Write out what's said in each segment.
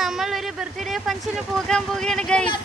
നമ്മളൊരു ബർത്ത്ഡേ ഫംഗ്ഷന് പോകാൻ പോവുകയാണ് guys.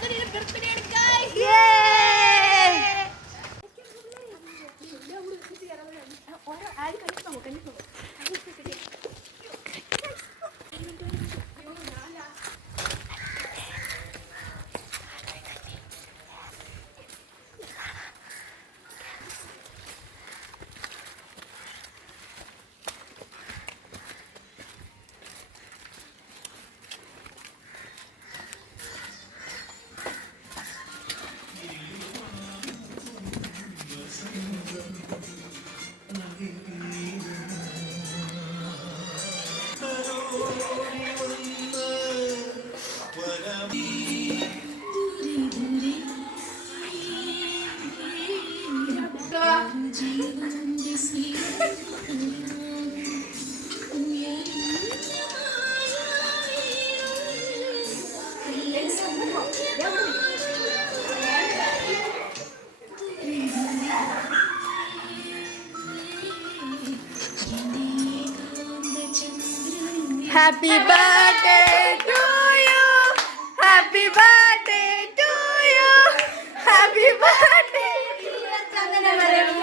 Happy birthday to you. Happy birthday to you. Happy birthday dear Chandanavaram.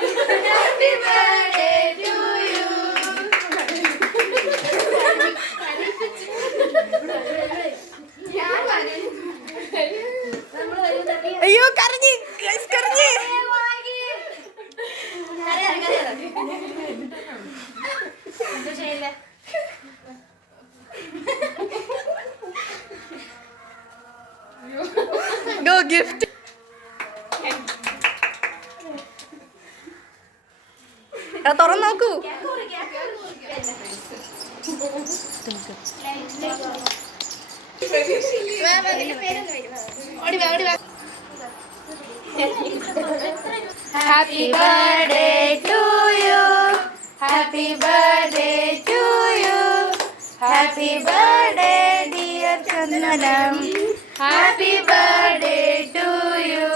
Happy birthday to you. അയ്യോ കരഞ്ഞി കരഞ്ഞി. Go gift. തുറന്നു നോക്കൂ. Happy birthday to you. Happy birthday to you. Happy birthday dear Chandanam. Happy birthday to you.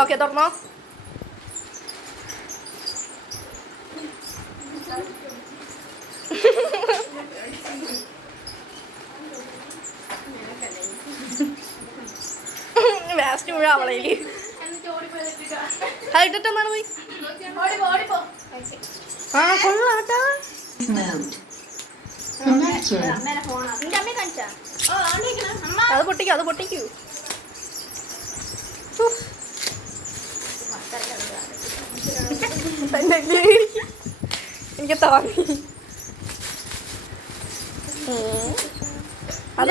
Okay തുറന്നോ. Waste മുഴുവൻ അവളയില് ഹൈറ്റിട്ടെന്നാണ് പോയി. ആ കൊള്ളാട്ടാ. അത് പൊട്ടിക്കൂ, അത് പൊട്ടിക്കൂ. എനിക്ക് തോന്നി അത്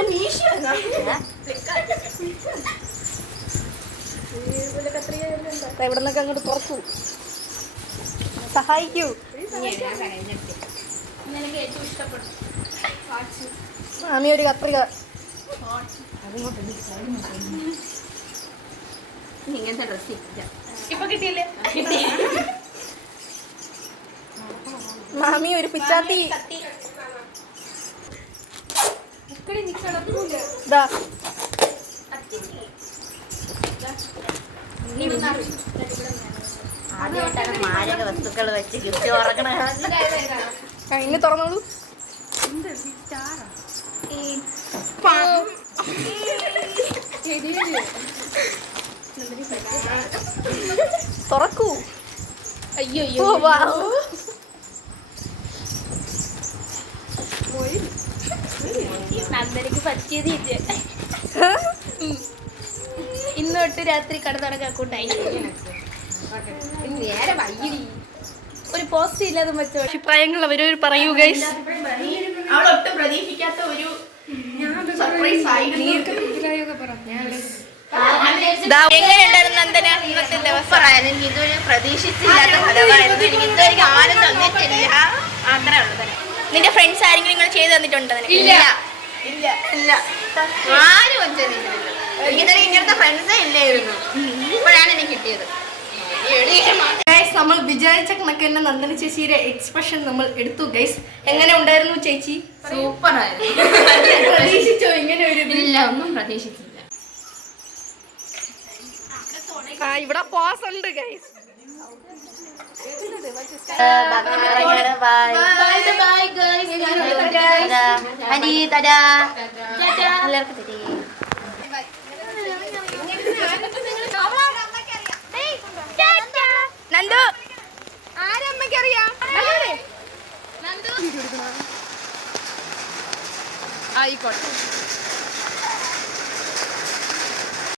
ഇവിടെ നിന്നൊക്കെ അങ്ങോട്ട് തുറക്കൂ, സഹായിക്കൂ. മാമി ഒരു കത്രിക. ഇങ്ങനത്തെ ഡ്രസ് ഇപ്പൊ കിട്ടിയില്ലേ? മാമി ഒരു പിച്ചാത്തി. ആദ്യമായിട്ടാണ് മാരക വസ്തുക്കൾ വെച്ച് ഗിഫ്റ്റ് തുറക്കണ. ഇനി തുറന്നോളൂ. തുറക്കൂ. അയ്യോ നന്ദനക്ക് പറ്റിയത് ഇന്ന് തൊട്ട് രാത്രി കടന്നുടക്ക അക്കൗണ്ടായി. നേരെ വൈകി ഒരു പോസ്റ്റ് ഇല്ലാതെ വെച്ചോ. അഭിപ്രായങ്ങൾ അവരൊരു പറയൂ ഗൈസ്. അവളൊട്ടും പ്രതീക്ഷിക്കാത്ത ഒരു സർപ്രൈസ് ആയിരുന്നു. എങ്ങനെയുണ്ടായിരുന്നു നന്ദന ഇന്നത്തെ ദിവസം? എനിക്ക് ഇതൊരു പ്രതീക്ഷിച്ചില്ലാത്ത ഫലമായിരുന്നു. എനിക്ക് ഇതുവരെ ആരും തന്നിട്ടില്ല. അത്രേ ഉള്ളൂ തന്നെ. നിന്റെ ഫ്രണ്ട്സ് ആരെങ്കിലും നിങ്ങൾ ചെയ്ത് തന്നിട്ടുണ്ടോ നിനക്ക്? ഇല്ല ആരും എനിക്കിതുവരെ ഇങ്ങനത്തെ ഫ്രണ്ട്സേ ഇല്ലായിരുന്നു. ഇപ്പോഴാണ് എനിക്ക് കിട്ടിയത്. ഗൈസ്, നമ്മൾ വിചാരിച്ച കണക്ക് തന്നെ നന്ദന ചേച്ചിയുടെ എക്സ്പ്രഷൻ നമ്മൾ എടുത്തു. ഗൈസ്, എങ്ങനെ ഉണ്ടായിരുന്നു ചേച്ചി? സൂപ്പർ ആയിരുന്നു. പ്രതീക്ഷിച്ചോ ഇങ്ങനെ ഒരു ഇല്ല, ഒന്നും പ്രതീക്ഷിച്ചില്ല. ഇവിടെ പോസ് ഉണ്ട് ഗൈസ്. ബൈ.